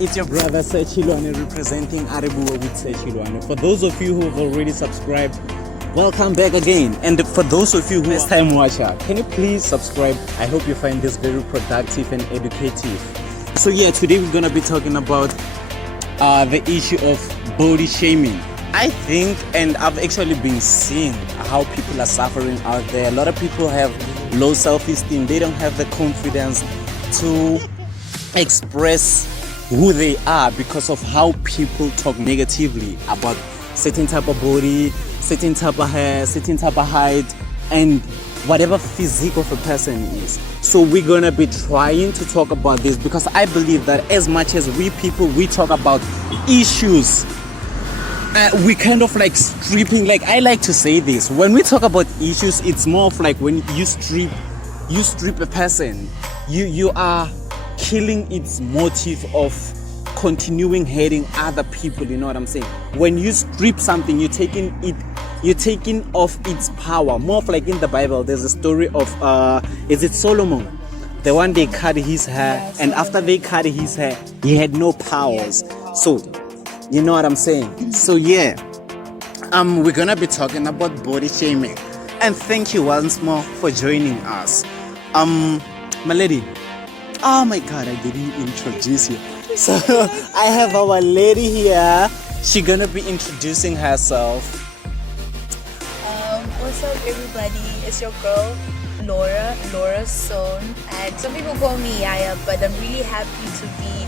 It's your brother Sechilwane representing Aribua with Sechilwane. For those of you who have already subscribed, welcome back again. And for those of you who are first time watcher, can you please subscribe? I hope you find this very productive and educative. So yeah, today we're gonna be talking about the issue of body shaming. I think, and I've actually been seeing how people are suffering out there. A lot of people have low self-esteem. They don't have the confidence to express who they are because of how people talk negatively about certain type of body, certain type of hair, certain type of height, and whatever physique of a person is. So we're gonna be trying to talk about this because I believe that as much as we talk about issues, we kind of like stripping, like I like to say this, when we talk about issues, it's more of like when you strip a person, you are killing its motive of continuing hating other people. You know what I'm saying? When you strip something, you're taking off its power. More of like in the Bible, there's a story of is it Solomon? The one they cut his hair, and after they cut his hair, he had no powers. So you know what I'm saying? So yeah, we're gonna be talking about body shaming. And thank you once more for joining us. My lady, oh my god, I didn't introduce you. So I have our lady here. She's gonna be introducing herself. What's up everybody? It's your girl Laura's son, and some people call me Yaya, but I'm really happy to be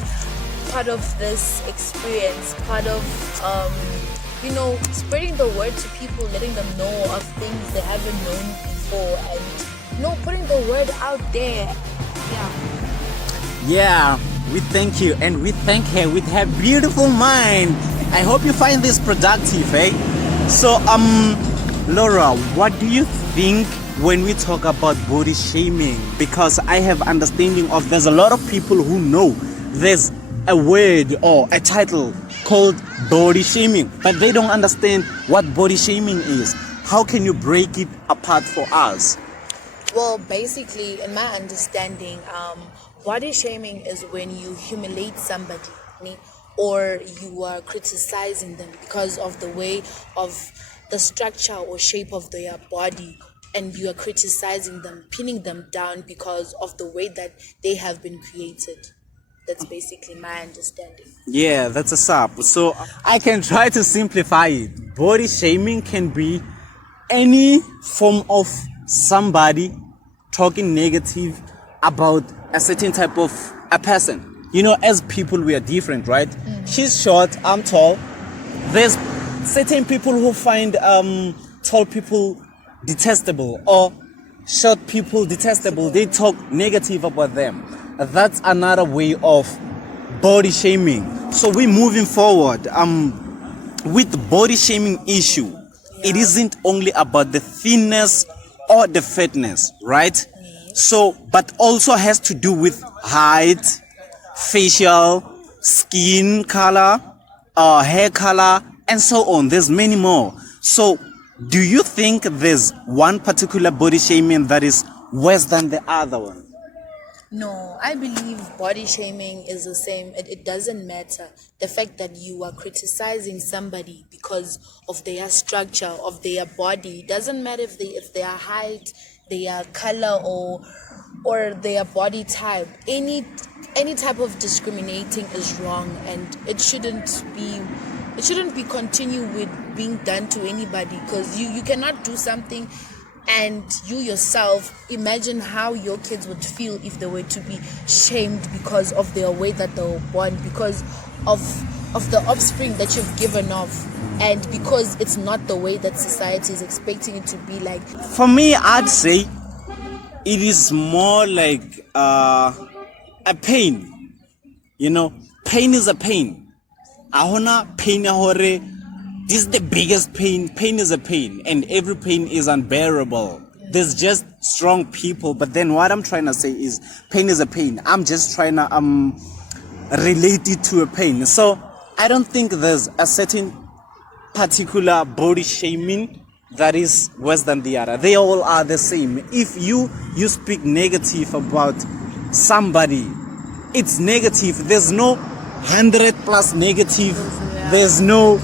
part of this experience, part of spreading the word to people, letting them know of things they haven't known before, and putting the word out there. Yeah, we thank you, and we thank her with her beautiful mind. I hope you find this productive, eh? So Laura, what do you think when we talk about body shaming? Because I have understanding of there's a lot of people who know there's a word or a title called body shaming, but they don't understand what body shaming is. How can you break it apart for us? Well, basically, in my understanding, body shaming is when you humiliate somebody or you are criticizing them because of the way of the structure or shape of their body, and you are criticizing them, pinning them down because of the way that they have been created. That's basically my understanding. Yeah, that's a sub. So I can try to simplify it. Body shaming can be any form of somebody talking negative about a certain type of a person. You know, as people, we are different, right? She's short, I'm tall. There's certain people who find tall people detestable or short people detestable. They talk negative about them. That's another way of body shaming. So we're moving forward with the body shaming issue. It isn't only about the thinness or the fatness, right? So, but also has to do with height, facial, skin color, hair color, and so on. There's many more. So do you think there's one particular body shaming that is worse than the other one? No, I believe body shaming is the same. It doesn't matter. The fact that you are criticizing somebody because of their structure, of their body, doesn't matter if their height, their color, or their body type. Any type of discriminating is wrong, and it shouldn't be continued with being done to anybody, because you cannot do something and you yourself imagine how your kids would feel if they were to be shamed because of their way that they were born, because of of the offspring that you've given off, and because it's not the way that society is expecting it to be. Like, For me, I'd say it is more like a pain. You know, pain is a pain. Ahona pain hore. This is the biggest pain. Pain is a pain, and every pain is unbearable. There's just strong people, but then what I'm trying to say is pain is a pain. I'm just trying to relate it to a pain. So I don't think there's a certain particular body shaming that is worse than the other. They all are the same. If you speak negative about somebody, it's negative. There's no 100 plus negative. There's no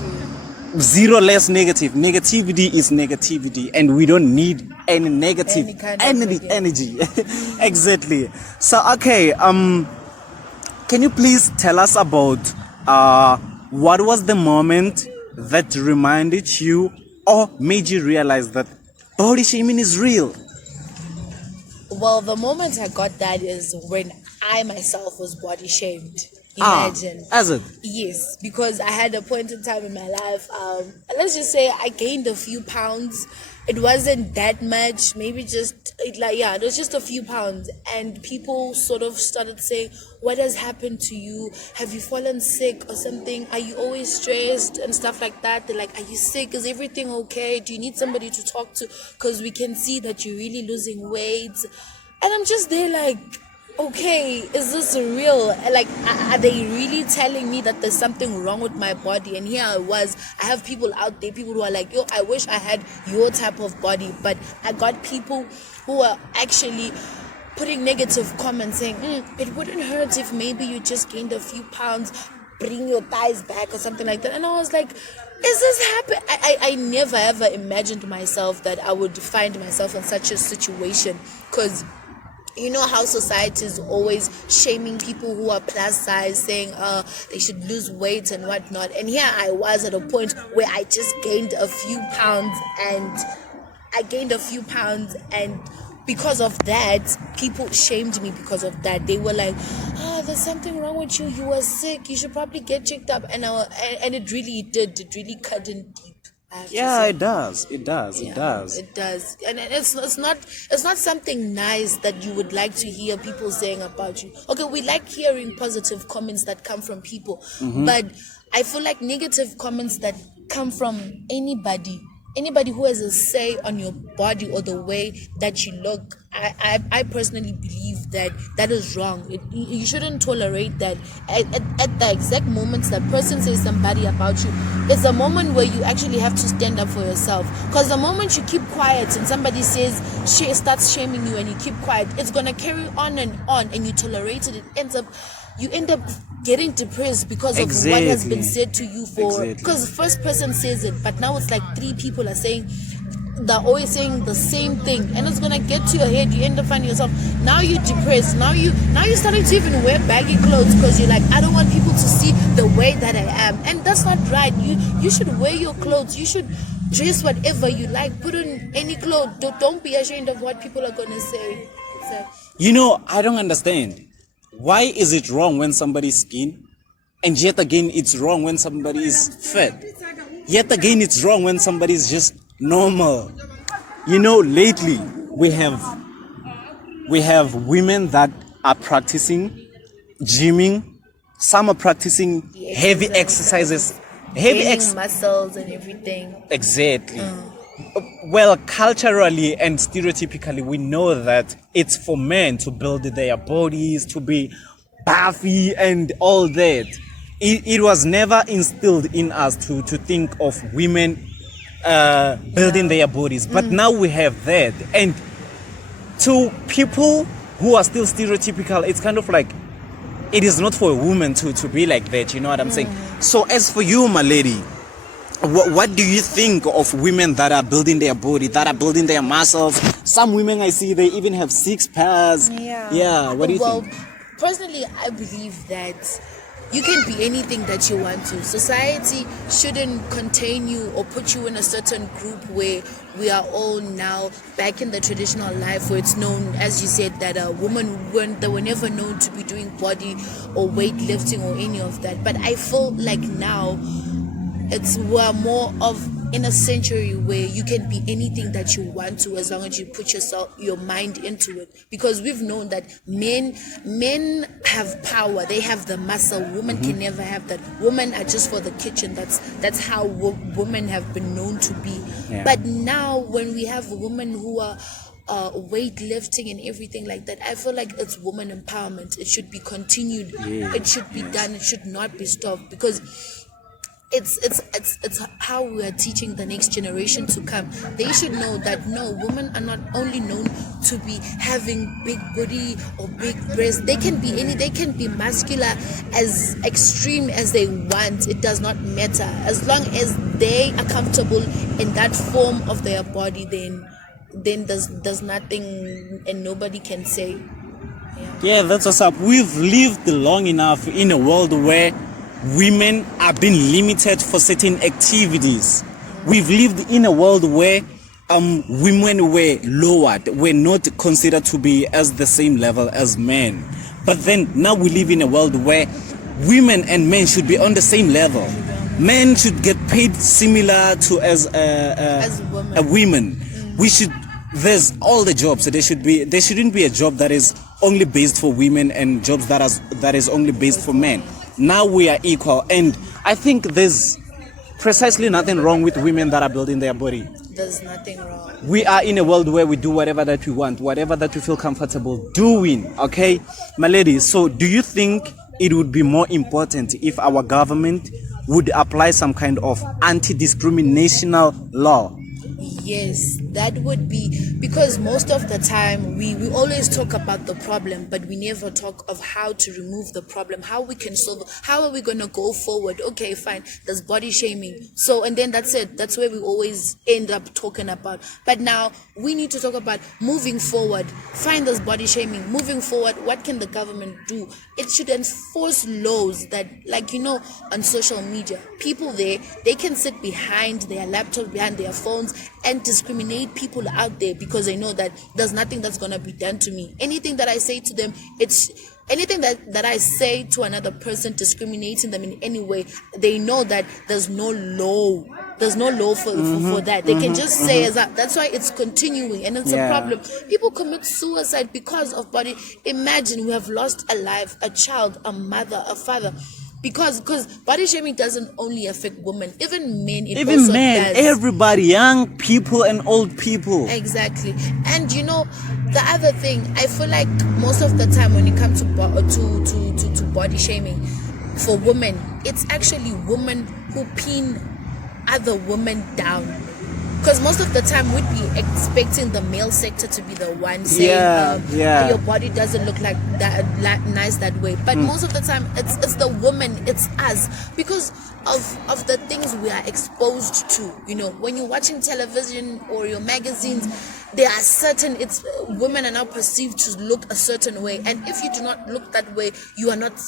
0 less negative. Negativity is negativity, and we don't need any negative energy. Exactly. So okay, can you please tell us about what was the moment that reminded you or made you realize that body shaming is real? well, the moment I got that is when I myself was body shamed. Imagine. As it? Yes, because I had a point in time in my life. Let's just say I gained a few pounds. It wasn't that much, maybe it was just a few pounds. And people sort of started saying, what has happened to you? Have you fallen sick or something? Are you always stressed and stuff like that? They're like, are you sick? Is everything okay? Do you need somebody to talk to? Because we can see that you're really losing weight. And I'm just there like, okay, is this real? Like, are they really telling me that there's something wrong with my body? And here I have people out there, people who are like, yo, I wish I had your type of body. But I got people who are actually putting negative comments saying, it wouldn't hurt if maybe you just gained a few pounds, bring your thighs back or something like that. And I was like, is this happen? I never ever imagined myself that I would find myself in such a situation, because you know how society is always shaming people who are plus size, saying they should lose weight and whatnot. And here I was at a point where I just gained a few pounds, and because of that, people shamed me because of that. They were like, there's something wrong with you. You were sick. You should probably get checked up. And it really did. It really cut in deep. It does. It does. And it's not something nice that you would like to hear people saying about you. Okay, we like hearing positive comments that come from people, but I feel like negative comments that come from anybody who has a say on your body or the way that you look, I personally believe that is wrong. You shouldn't tolerate that. At the exact moments that person says somebody about you, it's a moment where you actually have to stand up for yourself. Because the moment you keep quiet and somebody starts shaming you and you keep quiet, it's gonna carry on, and you tolerate it. You end up getting depressed because of what has been said to you because the first person says it, but now it's like 3 people are saying, they're always saying the same thing, and it's gonna get to your head. You end up finding yourself, now you're depressed, now you're starting to even wear baggy clothes because you're like, I don't want people to see the way that I am. And that's not right. You should wear your clothes, you should dress whatever you like, put on any clothes. Don't be ashamed of what people are gonna say. I don't understand. Why is it wrong when somebody's skinny, and yet again it's wrong when somebody is fat? Yet again it's wrong when somebody is just normal. Lately we have women that are practicing gymming. Some are practicing heavy exercises, muscles and everything. Exactly. Well, culturally and stereotypically, we know that it's for men to build their bodies, to be buffy and all that. It was never instilled in us to think of women building their bodies. But now we have that. And to people who are still stereotypical, it's kind of like, it is not for a woman to be like that. You know what I'm saying? So as for you, my lady, what do you think of women that are building their body, that are building their muscles? Some women I see, they even have 6 packs. Yeah. What do you think? Personally, I believe that You can be anything that you want to. Society shouldn't contain you or put you in a certain group where we are all now back in the traditional life where it's known, as you said, that a woman they were never known to be doing body or weightlifting or any of that. But I feel like now we're more of in a century where you can be anything that you want to as long as you put your mind into it, because we've known that men have power, they have the muscle. Women can never have that. Women are just for the kitchen. That's how women have been known to be. But now when we have women who are weightlifting and everything like that, I feel like it's woman empowerment. It should be continued. It should be done. It should not be stopped, because it's how we are teaching the next generation to come. They should know that no, women are not only known to be having big booty or big breasts. They can be muscular, as extreme as they want. It does not matter, as long as they are comfortable in that form of their body. Then there's nothing and nobody can say. Yeah, that's what's up. We've lived long enough in a world where women are being limited for certain activities. We've lived in a world where women were lowered, were not considered to be as the same level as men. But then now we live in a world where women and men should be on the same level. Men should get paid similar to as women. There's all the jobs. There shouldn't be a job that is only based for women and jobs that is only based for men. Now we are equal, and I think there's precisely nothing wrong with women that are building their body. There's nothing wrong. We are in a world where we do whatever that we want, whatever that we feel comfortable doing, okay? My lady, so do you think it would be more important if our government would apply some kind of anti-discriminational law? Yes, that would be, because most of the time we always talk about the problem, but we never talk of how to remove the problem, how we can solve it, how are we going to go forward. Okay, fine, there's body shaming, so, and then that's it, that's where we always end up talking about. But now we need to talk about moving forward. Fine, there's body shaming. Moving forward, what can the government do? It should enforce laws that, like, on social media, people they can sit behind their laptop, behind their phones, and discriminate people out there, because they know that there's nothing that's going to be done to me. Anything that I say to them, anything that I say to another person discriminating them in any way, they know that there's no law for that. They can just say as that. That's why it's continuing, and it's a problem. People commit suicide because of body. Imagine we have lost a life, a child, a mother, a father, because body shaming doesn't only affect women, even men. Even men, does. Everybody, young people and old people. Exactly. And the other thing, I feel like most of the time when it comes to body shaming for women, it's actually women who pin other women down. Because most of the time we'd be expecting the male sector to be the one saying, your body doesn't look like that nice that way. But most of the time it's the woman, it's us, because of the things we are exposed to. When you're watching television or your magazines, there are certain women are now perceived to look a certain way, and if you do not look that way, you are not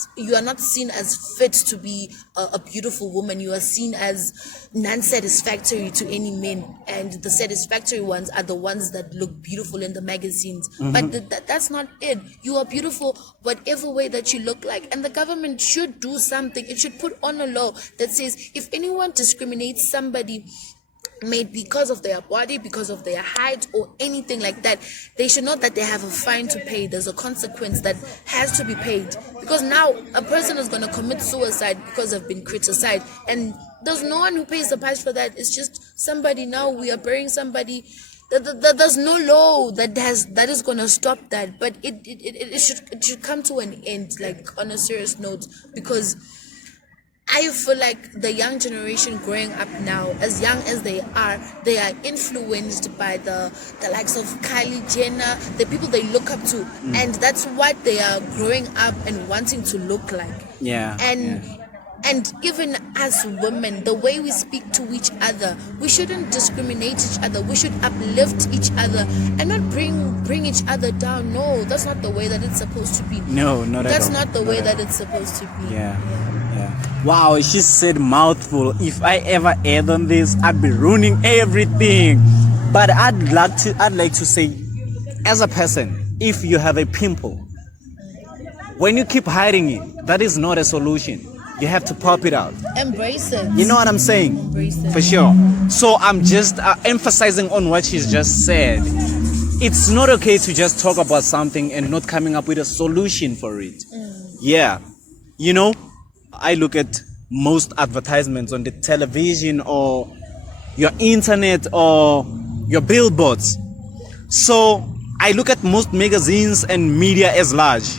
seen as fit to be a beautiful woman. You are seen as non-satisfactory to any men, and the satisfactory ones are the ones that look beautiful in the magazines. But that's not it. You are beautiful whatever way that you look like, and the government should do something. It should put on a law that says if anyone discriminates somebody made because of their body, because of their height, or anything like that, they should know that they have a fine to pay. There's a consequence that has to be paid, because now a person is going to commit suicide because they've been criticized, and there's no one who pays the price for that. It's just somebody. Now we are burying somebody. There's no law that is going to stop that, but it should come to an end, like on a serious note, because I feel like the young generation growing up now, as young as they are influenced by the likes of Kylie Jenner, the people they look up to, and that's what they are growing up and wanting to look like. And even as women, the way we speak to each other, we shouldn't discriminate each other. We should uplift each other and not bring each other down. No, that's not the way that it's supposed to be. No, not at all. That's not the way that it's supposed to be. Yeah. Wow, she said mouthful. If I ever add on this, I'd be ruining everything. But I'd like to say, as a person, if you have a pimple, when you keep hiding it, that is not a solution. You have to pop it out. Embrace it. You know what I'm saying? Embrace it. For sure. So I'm just emphasizing on what she's just said. It's not okay to just talk about something and not coming up with a solution for it. Yeah. You know, I look at most advertisements on the television or your internet or your billboards. So I look at most magazines and media as large,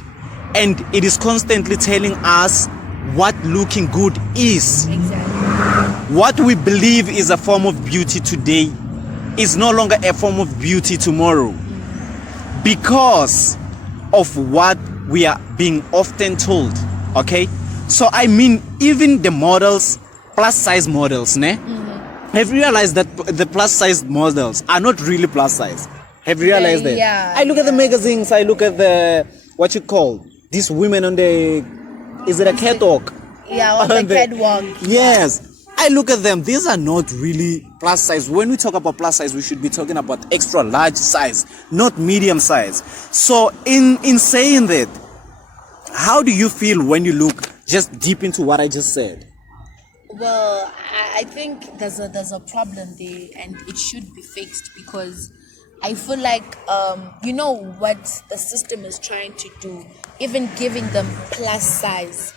and it is constantly telling us what looking good is. Exactly. What we believe is a form of beauty today is no longer a form of beauty tomorrow, because of what we are being often told. Okay, so I mean, even the models, plus size models, ne? Have you realized that the plus size models are not really plus size? Have you realized that? Yeah, I look at the magazines, I look at the, what you call, these women on the, is it a catwalk? Yeah, on the catwalk. Yes. I look at them, these are not really plus size. When we talk about plus size, we should be talking about extra large size, not medium size. So in saying that, how do you feel when you look just deep into what I just said? Well, I think there's a problem there, and it should be fixed, because I feel like you know what the system is trying to do, even giving them plus size.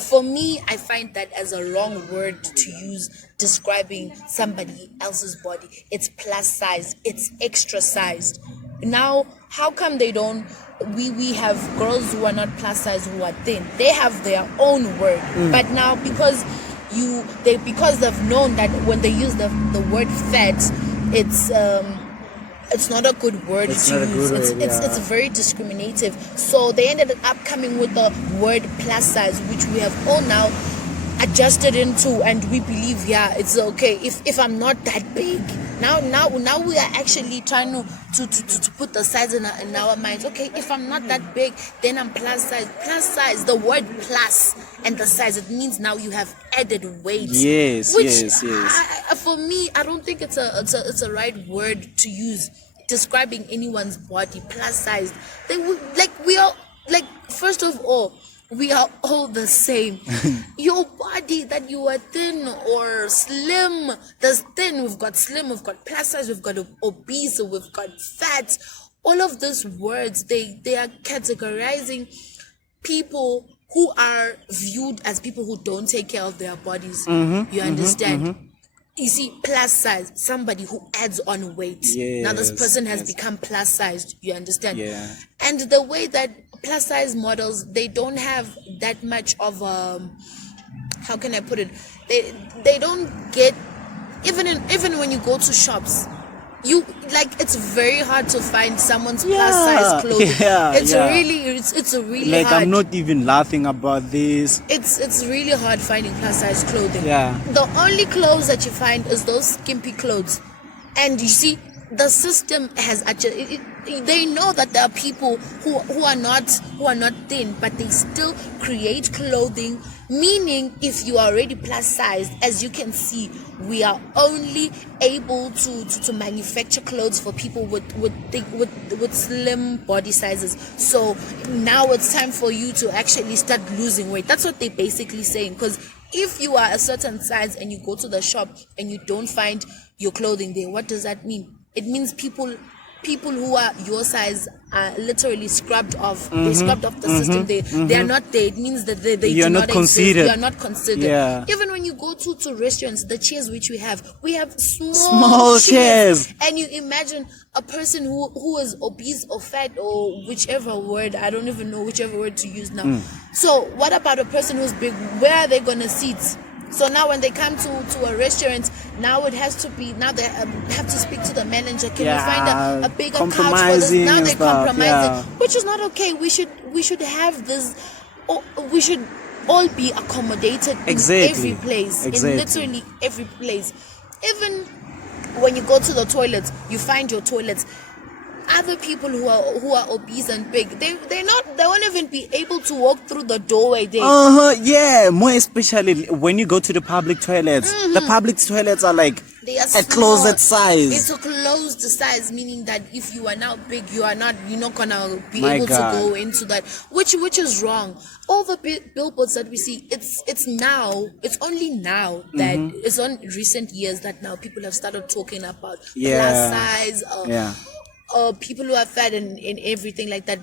For me, I find that as a wrong word to use describing somebody else's body. It's plus size, it's extra sized. Now, how come they don't? We have girls who are not plus size who are thin. They have their own word, but now because they've known that when they use the word fat, it's not a good word to use. It's very discriminative. So they ended up coming with the word plus size, which we have all now adjusted into, and we believe, yeah, it's okay if I'm not that big. Now we are actually trying to put the size in our minds. Okay, if I'm not that big, then I'm plus size. Plus size, the word plus and the size, it means now you have added weight. Yes, which yes. For me, I don't think it's a right word to use describing anyone's body. Plus size, we are like, first of all, we are all the same. Your body, that you are thin or slim, there's thin, we've got slim, we've got plus size, we've got obese, we've got fat. All of those words, they are categorizing people who are viewed as people who don't take care of their bodies. You understand? You see, plus size, somebody who adds on weight. Yes, now this person has become plus sized. You understand? Yeah. And the way that plus size models, they don't have that much of how can I put it? They don't get, even when you go to shops, you like, it's very hard to find someone's plus size clothing. It's really like, hard. I'm not even laughing about this. It's really hard finding plus size clothing. Yeah. The only clothes that you find is those skimpy clothes. And you see, the system has actually, they know that there are people who are not thin, but they still create clothing. Meaning, if you are already plus sized, as you can see, we are only able to manufacture clothes for people with slim body sizes. So now it's time for you to actually start losing weight. That's what they're basically saying. Because if you are a certain size and you go to the shop and you don't find your clothing there, what does that mean? It means people who are your size are literally scrubbed off. They scrubbed off the system. They are not there. It means that they do not considered. You are not considered. Yeah. Even when you go to restaurants, the chairs which we have small chairs. And you imagine a person who is obese or fat or whichever word, I don't even know whichever word to use now. So what about a person who's big? Where are they gonna sit? So now when they come to a restaurant, now it has to be, now they have to speak to the manager. Can we find a bigger couch for this? Now they're compromising, which is not okay. We should have this, we should all be accommodated in every place, in literally every place. Even when you go to the toilets, you find your toilets. other people who are obese and big, they won't even be able to walk through the doorway there. Yeah, more especially when you go to the public toilets. The public toilets are like They are a closet size. It's a closed size, meaning that if you are now big, you're not gonna be My able God. to go into that, which is wrong. All the billboards that we see, it's only now that it's on recent years that now people have started talking about plus size, people who are fat and everything like that.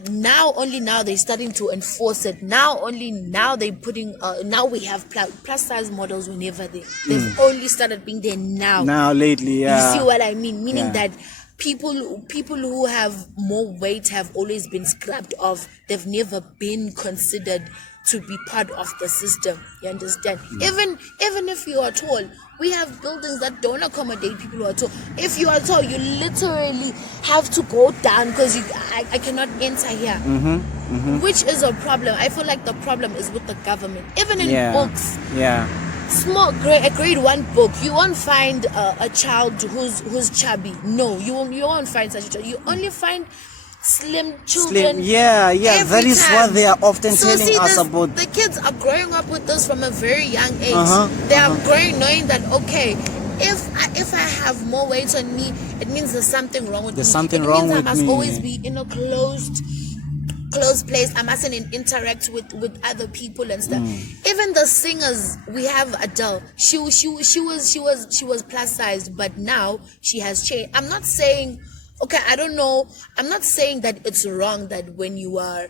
Only now they're starting to enforce it. Only now they're putting. Now we have plus size models whenever they've only started being there now. Now lately, yeah. You see what I mean? Meaning that people who have more weight have always been scrapped off. They've never been considered to be part of the system. You understand? Even if you are tall, we have buildings that don't accommodate people who are tall. If you are tall, you literally have to go down because I cannot enter here. Which is a problem. I feel like the problem is with the government. Even in books. Small a grade 1 book, you won't find a child who's chubby. No, you won't find such a child. You only find slim children. That is what they are often telling us about. The kids are growing up with this from a very young age. They are growing knowing that if I have more weight on me, it means there's something wrong with me. I must always be in a closed place. I mustn't interact with other people and stuff. Even the singers, we have Adele. She was plus sized, but now she has changed. I'm not saying, okay, I don't know. I'm not saying that it's wrong that when you were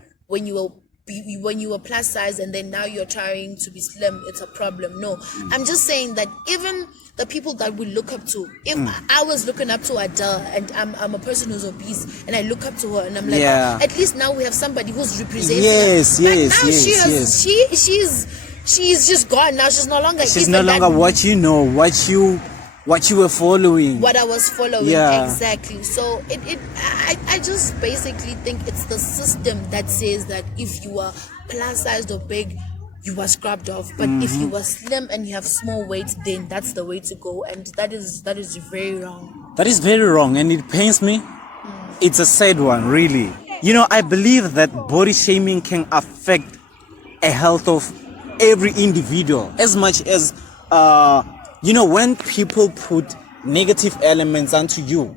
plus size and then now you're trying to be slim, it's a problem. No, I'm just saying that even the people that we look up to, if I was looking up to Adele and I'm a person who's obese and I look up to her and I'm like, at least now we have somebody who's representing her. She's just gone now. She's no longer. She's no longer what you know, what you were following. What I was following, exactly. So I just basically think it's the system that says that if you are plus sized or big, you are scrubbed off. But if you are slim and you have small weight, then that's the way to go, and that is very wrong. That is very wrong, and it pains me. It's a sad one, really. I believe that body shaming can affect a health of every individual as much as when people put negative elements onto you,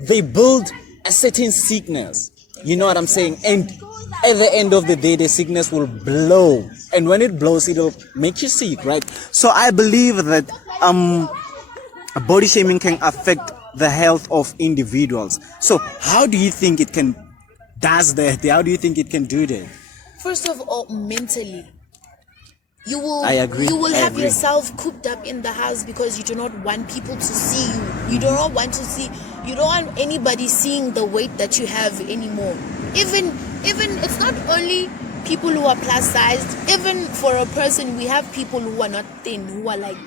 they build a certain sickness. You know what I'm saying? And at the end of the day, the sickness will blow. And when it blows, it'll make you sick, right? So I believe that body shaming can affect the health of individuals. So how do you think it can How do you think it can do that? First of all, mentally. You will have yourself cooped up in the house because you do not want people to see you. You do not want anybody seeing the weight that you have anymore. Even it's not only people who are plus sized. Even for a person, we have people who are not thin, who are like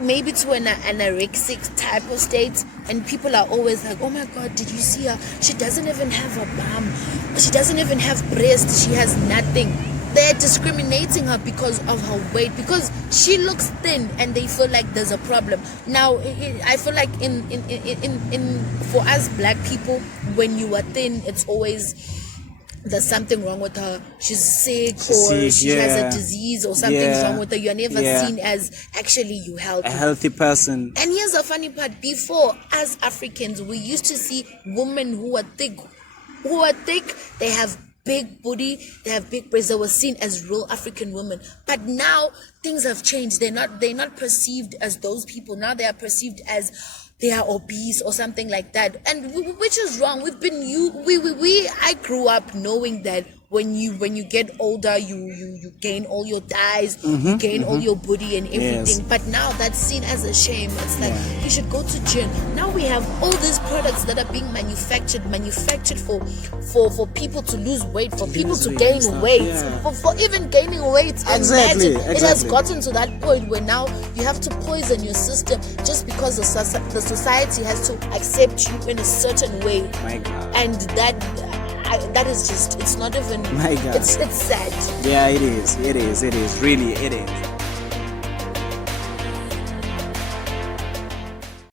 maybe to an anorexic type of state, and people are always like, oh my God, did you see her? She doesn't even have a bum. She doesn't even have breasts. She has nothing. They're discriminating her because of her weight, because she looks thin, and they feel like there's a problem. Now, I feel like in for us black people, when you are thin, it's always there's something wrong with her. She's sick, or she has a disease, or something's wrong with her. You're never seen as actually you healthy. A healthy person. And here's the funny part: before, as Africans, we used to see women who are thick. They have big booty, they have big breasts. They were seen as real African women. But now things have changed. They're not perceived as those people. Now they are perceived as they are obese or something like that, and which is wrong. I grew up knowing that when you get older, you gain all your thighs, you gain all your booty and everything. Yes. But now that's seen as a shame. It's like you should go to gym. Now we have all these products that are being manufactured for people to lose weight, for people to gain weight, for even gaining weight. Exactly. It has gotten to that point where now you have to poison your system just because the society has to accept you in a certain way. My God. And that is just, it's not even, My God. it's sad. Yeah, it is. Really, it is.